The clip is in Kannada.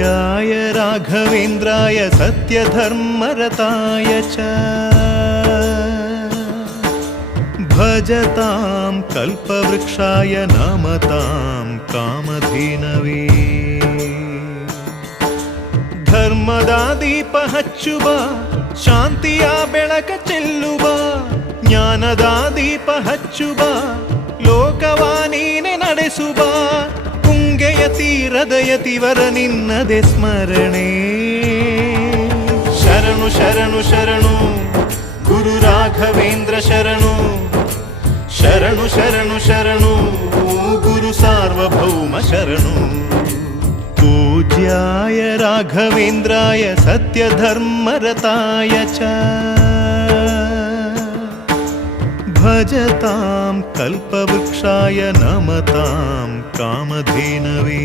पूज्याय राघवेन्द्राय सत्यधर्मरताय च भजतां कल्पवृक्षाय नमतां कामधेनवे ಧರ್ಮದ ದೀಪ ಹಚ್ಚುವ ಶಾಂತಿಯ ಬೆಳಕ ಚೆಲ್ಲುವ ಜ್ಞಾನದ ದೀಪ ಹಚ್ಚುವ ಲೋಕವ ನೀನೆ ನಡೆಸುವ ತುಂಗೆಯ ತೀರದ ಯತಿವರ ನಿನ್ನದೆ ಸ್ಮರಣೆ ಶರಣು ಶರಣು ಶರಣು ಗುರು ರಾಘವೇಂದ್ರ ಶರಣು ಶರಣು ಶರಣು ಶರಣು ಗುರು ಸಾರ್ವಭೌಮ ಶರಣು पूज्याय राघवेन्द्राय सत्यधर्मरताय च भजतां कल्पवृक्षाय नमतां कामधेनवे